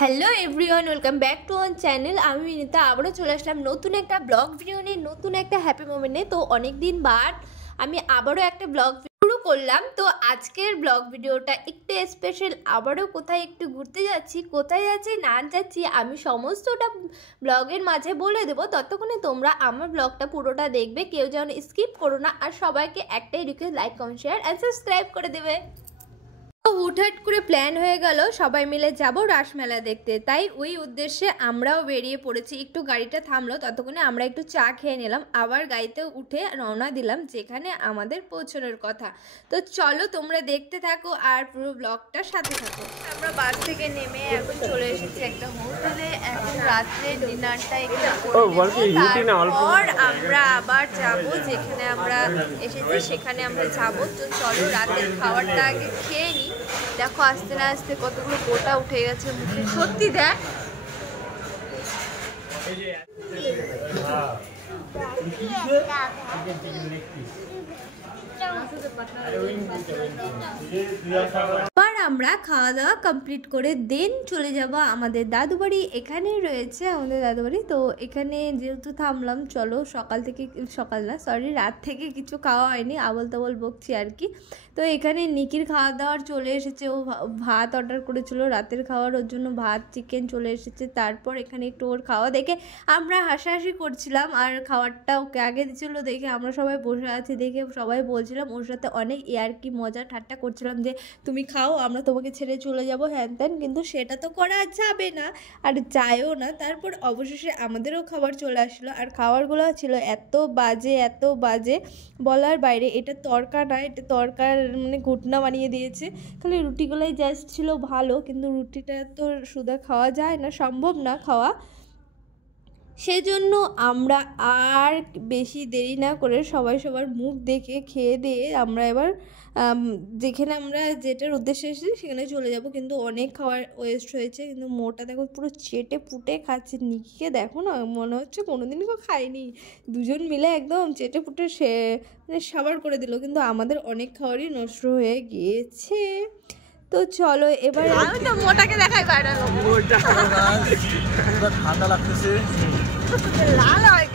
Hello everyone, welcome back to our channel. আমি বিনিতা আবারও চলে আসলাম নতুন একটা ব্লগ ভিডিও নিয়ে, নতুন একটা হ্যাপি মোমেন্টে। তো অনেক দিন বাদ আমি আবারও একটা ব্লগ শুরু করলাম। তো আজকের ব্লগ ভিডিওটা একটু স্পেশাল। আবারও কোথায় একটু ঘুরতে যাচ্ছি, কোথায় যাচ্ছি না যাচ্ছি আমি সমস্তটা ব্লগের মাঝে বলে দেবো। ততক্ষণে তোমরা আমার ব্লগটা পুরোটা দেখবে, কেউ যেন স্কিপ করো না। আর সবাইকে একটাই request, like comment share and subscribe করে দেবে। হুটহাট করে প্ল্যান হয়ে গেল সবাই মিলে যাব রাসমেলা দেখতে, তাই ওই উদ্দেশ্যে আমরাও বেরিয়ে পড়েছি। একটু গাড়িটা থামলো, ততক্ষণে আমরা একটু চা খেয়ে নিলাম, আবার গাড়িতে উঠে রওনা দিলাম যেখানে আমাদের পৌঁছানোর কথা। তো চলো তোমরা দেখতে থাকো আর পুরো ব্লগটার সাথে থাকো। আমরা বাস থেকে নেমে এখন চলে এসেছি একটা হোটেলে। এখন রাত্রে ডিনারটা এখানে তারপর আমরা আবার যাবো যেখানে আমরা এসেছি সেখানে আমরা যাবো। তো চলো রাতের খাবারটা আগে খেয়ে নিই। দেখো আস্তে না আস্তে কতগুলো গোটা উঠে গেছে মুখে, সত্যি দেখ। এবার আমরা খাওয়া দাওয়া কমপ্লিট করে দেন চলে যাব আমাদের দাদু বাড়ি। এখানে রয়েছে আমাদের দাদু বাড়ি। তো এখানে যেহেতু থামলাম, চলো রাত থেকে কিছু খাওয়া হয়নি, আবল তাবল বকছি আর কি। তো এখানে নিকির খাওয়া দাওয়ার চলে এসেছে, ও ভাত অর্ডার করেছিল রাতের খাওয়ার, ওর জন্য ভাত চিকেন চলে এসেছে। তারপর এখানে একটু ওর খাওয়া দেখে আমরা হাসাহাসি করছিলাম, আর খাবারটা ওকে আগে দিচ্ছিলো দেখে আমরা সবাই বসে আছি দেখে সবাই বলছিলাম ওর সাথে অনেক ইয়ার্কি মজা ঠাট্টা করছিলাম যে তুমি খাও আমরা তোমাকে ছেড়ে চলে যাবো হ্যান ত্যান, কিন্তু সেটা তো করা যাবে না আর যায়ও না। তারপর অবশেষে আমাদেরও খাবার চলে আসলো, আর খাবারগুলো ছিল এত বাজে বলার বাইরে। এটা তরকা না, এটা তরকার মানে ঘুটনা বানিয়ে দিয়েছে। খালি রুটিগুলোই জাস্ট ছিল ভালো, কিন্তু রুটিটা তো সুদা খাওয়া যায় না, সম্ভব না খাওয়া। সেজন্য আমরা আর বেশি দেরি না করে সবাই সবার মুখ দেখে খেয়ে দিয়ে আমরা এবার যেখানে আমরা যেটার উদ্দেশ্যে এসেছি সেখানে চলে যাব। কিন্তু অনেক খাবার ওয়েস্ট হয়েছে, কিন্তু মোটা দেখো পুরো চেটে পুটে খাচ্ছে। নিকিকে দেখো না, মনে হচ্ছে কোনোদিনই কেউ খায়নি, দুজন মিলে একদম চেটে পুটে মানে সাবার করে দিল। কিন্তু আমাদের অনেক খাবারই নষ্ট হয়ে গিয়েছে। তো চলো এবার আমি তো মোটাকে দেখাই বাইরে ঠান্ডা লাগতেছে, লাল হয়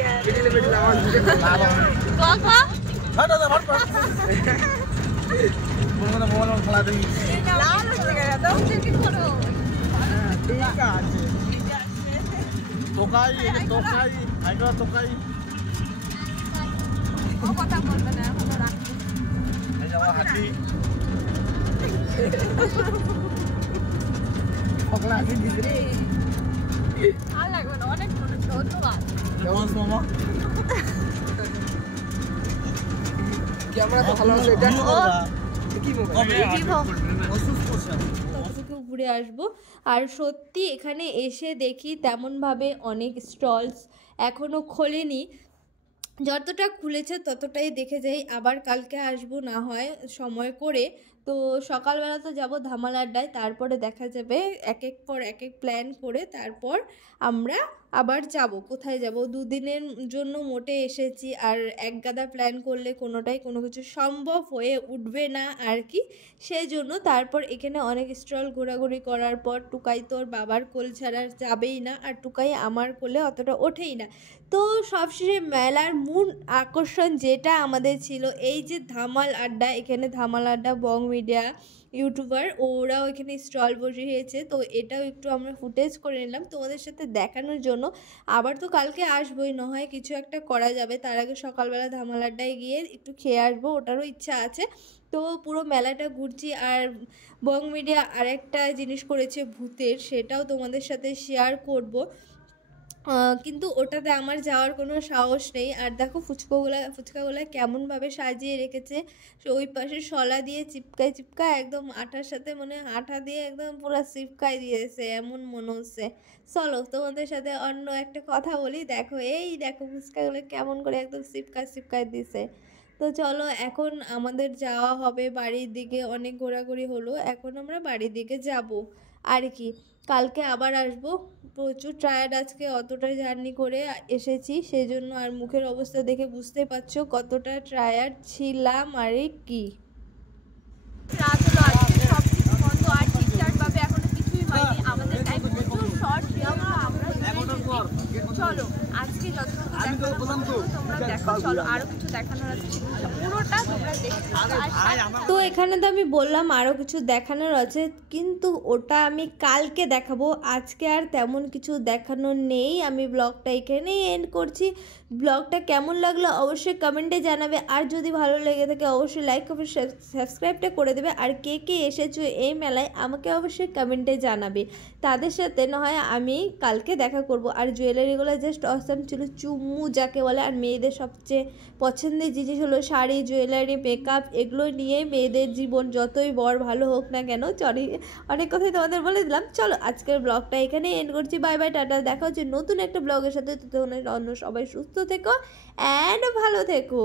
কথা বলবে না অনেক ধন্যবাদ। ঘুরে আসবো। আর সত্যি এখানে এসে দেখি তেমনভাবে অনেক স্টলস এখনও খোলেনি, যতটা খুলেছে ততটাই দেখে যাই। আবার কালকে আসবো না হয় সময় করে। তো সকালবেলা তো যাবো ধামাল আড্ডায়, তারপরে দেখা যাবে এক এক পর এক এক প্ল্যান করে তারপর আমরা আবার যাব। কোথায় যাব, দুদিনের জন্য মোটে এসেছি, আর এক গাদা প্ল্যান করলে কোনোটাই কোনো কিছু সম্ভব হয়ে উঠবে না আর কি। সেই জন্য তারপর এখানে অনেক স্টল ঘোরাঘুরি করার পর টুকাই তোর বাবার কোল ছাড়া যাবেই না, আর টুকাই আমার কোলে অতটা ওঠেই না। তো সবশেষে মেলার মূল আকর্ষণ যেটা আমাদের ছিল এই যে ধামাল আড্ডা। এখানে ধামাল আড্ডা বং মিডিয়া ইউটিউবার ওরাও এখানে স্টল বসিয়েছে। তো এটাও একটু আমরা ফুটেজ করে নিলাম তোমাদের সাথে দেখানোর জন্য। আবার তো কালকে আসবোই, না হয় কিছু একটা করা যাবে। তার আগে সকালবেলা ধামাল আড্ডায় গিয়ে একটু খেয়ে আসবো, ওটারও ইচ্ছা আছে। তো পুরো মেলাটা ঘুরছি। আর বং মিডিয়া আরেকটা জিনিস করেছে ভূতের, সেটাও তোমাদের সাথে শেয়ার করব, কিন্তু ওটাতে আমার যাওয়ার কোনো সাহস নেই। আর দেখো ফুচকাগুলা কেমনভাবে সাজিয়ে রেখেছে, ওই পাশে শলা দিয়ে চিপকায় একদম আটার সাথে, মানে আটা দিয়ে একদম পুরো চিপকায় দিয়েছে এমন মনে হচ্ছে। চলো তোমাদের সাথে অন্য একটা কথা বলি। দেখো দেখো ফুচকাগুলো কেমন করে একদম চিপকায় দিছে। তো চলো এখন আমাদের যাওয়া হবে বাড়ির দিকে। অনেক ঘোরাঘুরি হলো, এখন আমরা বাড়ির দিকে যাব আর কি। কালকে আবার আসবো, প্রচুর টায়ার্ড আজকে, অতটা জার্নি করে এসেছি সেজন্য। আর মুখের অবস্থা দেখে বুঝতে পারছো কতটা টায়ার্ড ছিলাম আর কি। রাত হলো, আজকে সব কিছু বন্ধ আর ঠিকঠাকভাবে এখনো কিছুই হয়নি। আমাদের টাইম তো চলো আরো কিছু দেখানোর আছে, পুরোটা তোমরা দেখে তো এখানে তো আমি বললাম আরও কিছু দেখানোর আছে, কিন্তু ওটা আমি কালকে দেখাবো। আজকে আর তেমন কিছু দেখানোর নেই। আমি ব্লগটা এখানেই এন্ড করছি। ব্লগটা কেমন লাগলো অবশ্যই কমেন্টে জানাবে, আর যদি ভালো লেগে থাকে অবশ্যই লাইক কমেন্ট সাবস্ক্রাইবটা করে দেবে। আর কে কে এসেছো এই মেলায় আমাকে অবশ্যই কমেন্টে জানাবে, তাদের সাথে না হয় আমি কালকে দেখা করব। আর জুয়েলারিগুলো জাস্ট অসাম ছিল, চুম্মু যাকে বলে। আর মেয়েদের সবচেয়ে পছন্দের জিনিস হলো শাড়ি, জুয়েলারি, মেকআপ, এগুলো নিয়ে মেয়েদের জীবন যতই বড় ভালো হোক না কেন। চলে অনেক কথাই তোমাদের বলে দিলাম। চলো আজকের ব্লগটা এখানে এন্ড করছি। বাই বাই, টাটা, দেখা হচ্ছে নতুন একটা ব্লগের সাথে। ততক্ষণ অন্য সবাই সুস্থ থেকো অ্যান্ড ভালো থেকো।